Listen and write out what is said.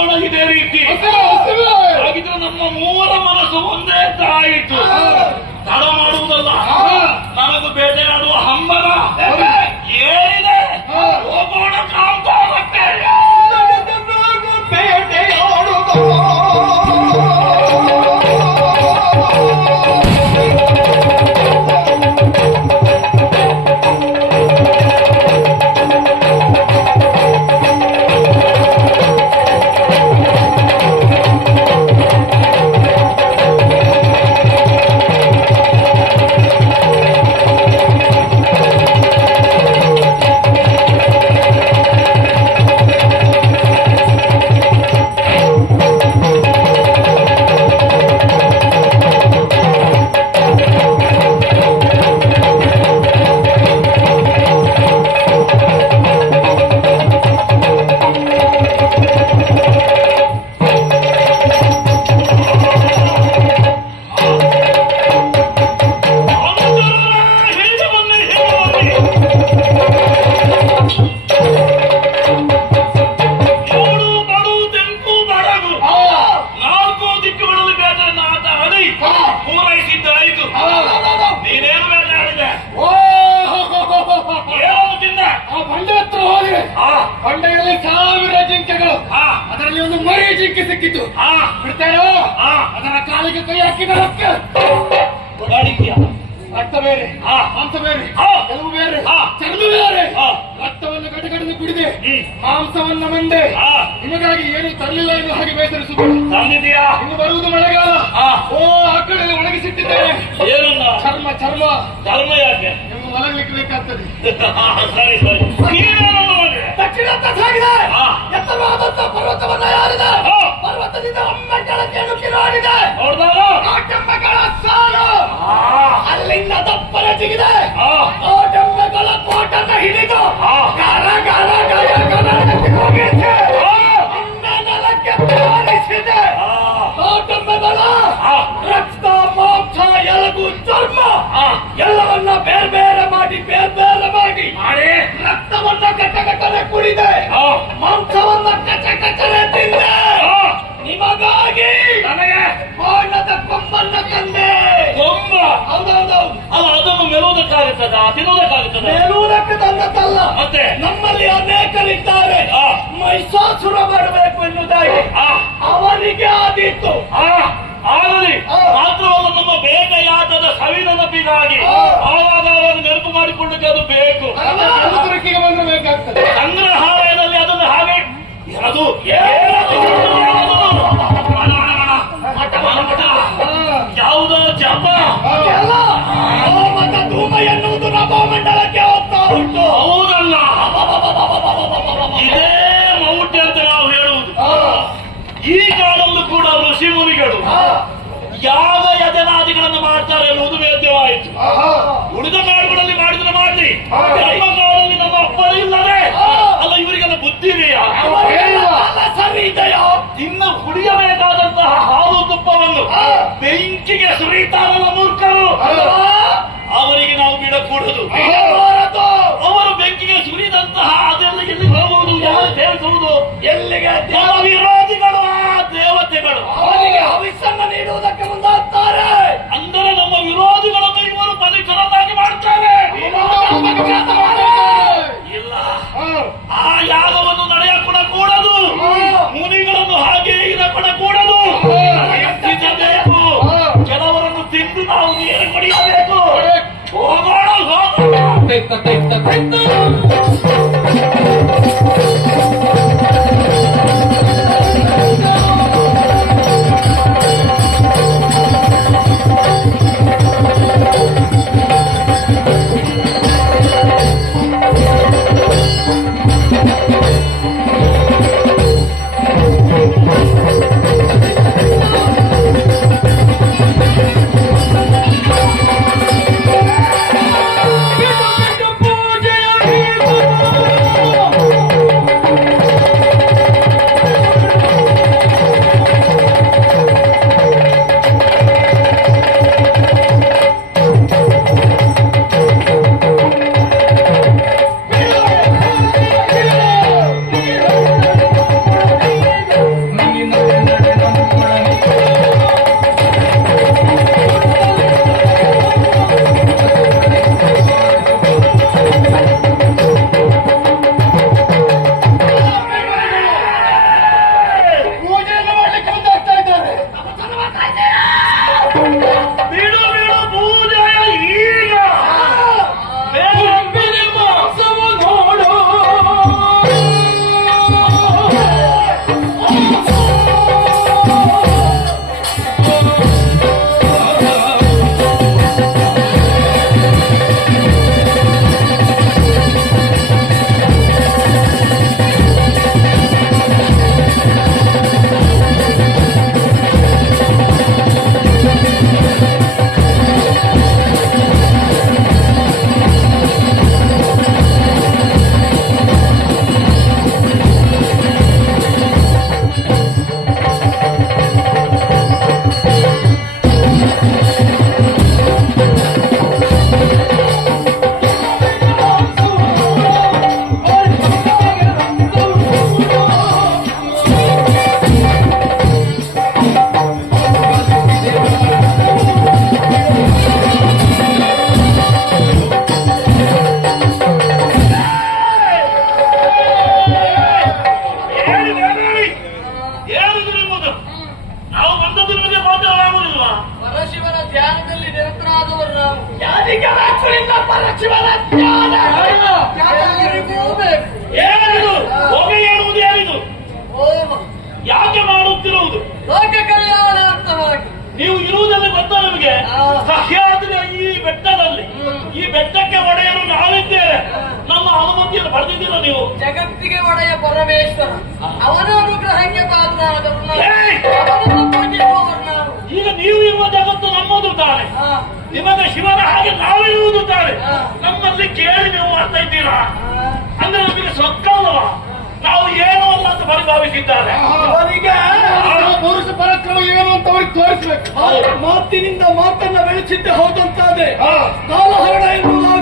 ಹೋಗೋಣ ಇದೇ ರೀತಿ. ಹಾಗಿದ್ರೆ ನಮ್ಮ ಮೂವರ ಮನಸ್ಸು ಒಂದೇ ಆಯಿತು. ತಡ ಮಾಡುವುದಲ್ಲ, ನನಗೂ ಬೇಟೆಯಾಡುವ ಹಂಬಲ ಏನಿದೆ. ಹೋಗೋಣ ಕಾಂತಾರಕ್ಕೆ. ಬಂಡೆಗಳಲ್ಲಿ 1000 ಜಿಂಕೆಗಳು, ಅದರಲ್ಲಿ ಒಂದು ಮರಿ ಜಿಂಕೆ ಸಿಕ್ಕಿತು. ಬಿಡ್ತೇನೋ? ಅದರ ಕಾಲಿಗೆ ಕೈ ಹಾಕಿದ ರಕ್ತ ಬೇರೆ, ಮಾಂಸ ಬೇರೆ, ಕೆಲವು ಬೇರೆ, ಚರ್ಮ ಬೇರೆ. ರಕ್ತವನ್ನು ಗಟಗಡನ್ನು ಕುಡಿದೆ, ಮಾಂಸವನ್ನ ಮಂದೆ. ನಿಮಗಾಗಿ ಏನು ತರಲಿಲ್ಲ ಎಂದು ಹಾಗೆ ಬೇಸರಿಸುವುದು. ಇನ್ನು ಬರುವುದು ಮಳೆಗಾಲ. ಓ, ಆ ಕಡೆ ಒಣಗಿಸಿಟ್ಟಿದ್ದೇನೆ ಚರ್ಮ. ಚರ್ಮ ಚರ್ಮ ಯಾಕೆ ನಿಮ್ಗೆ ಮಲಗಲಿಕ್ಕೆ ಬೇಕಾಗ್ತದೆ. ಸರಿ ಸರಿ. ದಕ್ಷಿಣತ್ತ ಸಾಗಿದೆ, ಎತ್ತರವಾದಂತ ಪರ್ವತವನ್ನ ಯಾರಿದೆ. ಪರ್ವತದಿಂದ ಒಮ್ಮೆ ಕೆಳಕ್ಕೆ ನುಗ್ಗಿ ನೋಡಿದೆ, ಆಟಂಬಗಳ ಸಾಲು ಅಲ್ಲಿಂದ ದಪ್ಪನ ಜಿಗಿದೆ. ಆಟಂಬಗಳ ಕೋಟನ್ನ ಹಿಡಿದು ಗರ ಗರ ಗಯ ಗರಕ್ಕೆ ಹೋಗಿದ್ದೆ. ಒಮ್ಮೆ ನೆಲಕ್ಕೆ ಬಾರಿಸಿದೆ. ಆಟಂಬಗಳ ರಕ್ತ, ಮಾಂಸ, ಎಲುಬು, ಚರ್ಮ ಎಲ್ಲವನ್ನ ಬೇರೆ ಬೇರೆ ಮಾಡಿ ರಕ್ತವನ್ನ ಕಟ್ಟಕಟ್ಟಲೆ ಕುಡಿದೆ, ಮಾಂಸವನ್ನ ಕಚ್ಚಕಟ್ಟಲೆ ತಿಂದೆ. ನಿಮಗಾಗಿ ನನಗೆ ಕೋಣದ ಕೊಂಬನ್ನ ತಂದೆ. ಕೊಂಬ? ಹೌದೌದೌದು. ಅಲ್ಲ, ಅದನ್ನು ಮೆಲುವುದಕ್ಕಾಗುತ್ತದ, ತಿನ್ನುವುದಕ್ಕಾಗುತ್ತದೆ? ಮೆಲುವುದಕ್ಕೆ ತಂದದ್ದಲ್ಲ, ಮತ್ತೆ ನಮ್ಮಲ್ಲಿ ಅನೇಕರಿದ್ದಾರೆ ಮೈಸಾಸುರ ಮಾಡಬೇಕು ಎನ್ನುವುದಾಗಿ ಅವರಿಗೆ ಆದೀತು. ಆಗಲಿ. ಮಾತ್ರವಲ್ಲ, ನಮ್ಮ ಬೇಟೆಯಾಟದ ಸವಿನ ನಪಿಗಾಗಿ ಆವಾಗ ಅವರನ್ನು ನೆನಪು ಮಾಡಿಕೊಳ್ಳಕ್ಕೆ ಅದು ಬೇಕು. ಬಂದ್ರೆ ಬೇಕಾಗ್ತದೆ. ಸಂಗ್ರಹಾಲಯದಲ್ಲಿ ಅದನ್ನು ಹಾಗೆ ಅದು ಯಾವುದೋ ಜಪ ಧೂಮ ಎನ್ನುವುದು ನಭೋಮಂಡಲಕ್ಕೆ ಹೋಗ್ತಾ ಉಂಟು. ಹೌದಲ್ಲ, ಇದೇ ಮೌಢ್ಯ ಅಂತ ನಾವು ಹೇಳುವುದು. ಈ ಕಾಲಲ್ಲೂ ಕೂಡ ಋಷಿ ಮುನಿಗಳು ಯಾವ ಯಜನಾದಿಗಳನ್ನು ಮಾಡ್ತಾರೆ ಎನ್ನುವುದು ವೇದ್ಯವಾಯಿತು. ಉಳಿದ ಕಾಡುಗಳಲ್ಲಿ ಮಾಡಿದ್ರೆ ಮಾಡಲಿ, ನಮ್ಮ ಕಾಲದಲ್ಲಿ ನಮ್ಮ ಅಪ್ಪನೇ ಇಲ್ಲದೆ ಅಲ್ಲ, ಇವರಿಗೆಲ್ಲ ಬುದ್ಧಿ ಇದೆಯಾ? ಸರಿ ಇದೆಯಾ? ಇನ್ನು ಕುಡಿಯಬೇಕಾದಂತಹ ಹಾಲು ತುಪ್ಪವನ್ನು ಬೆಂಕಿಗೆ ಸುರಿತಾರಲ್ಲ ಮೂರ್ಖರು, ಅವರಿಗೆ ನಾವು ಬಿಡಕೂಡದು. ಅವರು ಬೆಂಕಿಗೆ ಸುರಿದಂತಹ ಅದೆಲ್ಲ ಎಲ್ಲಿ ಹೋಗುವುದು, ಯಾರು ಸೇವಿಸುವುದು, ಎಲ್ಲಿಗೆ? ವಿರೋಧಿಗಳು, ಆ ದೇವತೆಗಳು ಅವರಿಗೆ ಹವಿಸ್ಸನ್ನು ನೀಡುವುದಕ್ಕೆ ಮುಂದಾಗ್ತಾರೆ. ಅಂದರೆ ನಮ್ಮ ವಿರೋಧಿಗಳನ್ನು ಇವರು ಪರಿಕರನ್ನಾಗಿ ಮಾಡ್ತಾರೆ. ಇಲ್ಲ, ಆ ಯಾಗವನ್ನು ನಡೆಯಕೊಡಕೂಡದು, ಮುನಿಗಳನ್ನು ಹಾಗೆ ಇರಕೊಡಕೂಡದು. ಎತ್ತಿಸಬೇಕು, ಕೆಲವರನ್ನು ತಿಂದು ನಾವು ನೀರು ಕುಡಿಯಬೇಕು. ಹೋಗೋಣ ಹೋಗೋಣ. ಪೂಜೆಯ ಒಡೆಯರು ನಾವಿದ್ದೇವೆ. ನಮ್ಮ ಅನುಮತಿಯನ್ನು ಪಡೆದಿದ್ದೀರ ನೀವು? ಜಗತ್ತಿಗೆ ಒಡೆಯ ಪರಮೇಶ್ವರ ಅವನ ಅನುಗ್ರಹಕ್ಕೆ ಪಾತ್ರರಾದವರು ನಾವು. ಏಯ್! ಅವನನ್ನು ಪೂಜಿಸುವವರು ನಾವು. ಈಗ ನೀವು ಇರುವ ಜಗತ್ತು ನಮ್ಮದು ತಾನೆ, ಹಾ, ನಿಮಗೆ ಶಿವನ ಹಾಗೆ ನಾವಿರುವುದು ತಾನೆ. ಹಾ. ನಮ್ಮಲ್ಲಿ ಕೇಳಿ ನೀವು ಮಾಡ್ತಾ ಇದ್ದೀರಾ? ಹಾ. ಅಂದ್ರೆ ನಮಗೆ ಸ್ವತ್ತಲ್ಲವ, ನಾವು ಏನು ಅಲ್ಲ ಅಂತ ಪರಿಭಾವಿಸಿದ್ದಾರೆ. ಅವರಿಗೆ ಪುರುಷ ಪರಾಕ್ರಮ ಏನು ಅಂತ ಅವ್ರಿಗೆ ತೋರಿಸ್ಬೇಕು. ಮಾತಿನಿಂದ ಮಾತನ್ನ ಬೆಳೆಸಿದ್ದೆ ಹೋದಂತಾದ್ರೆ ಕಾಲಹರಣ ಎಂದು ನಾವು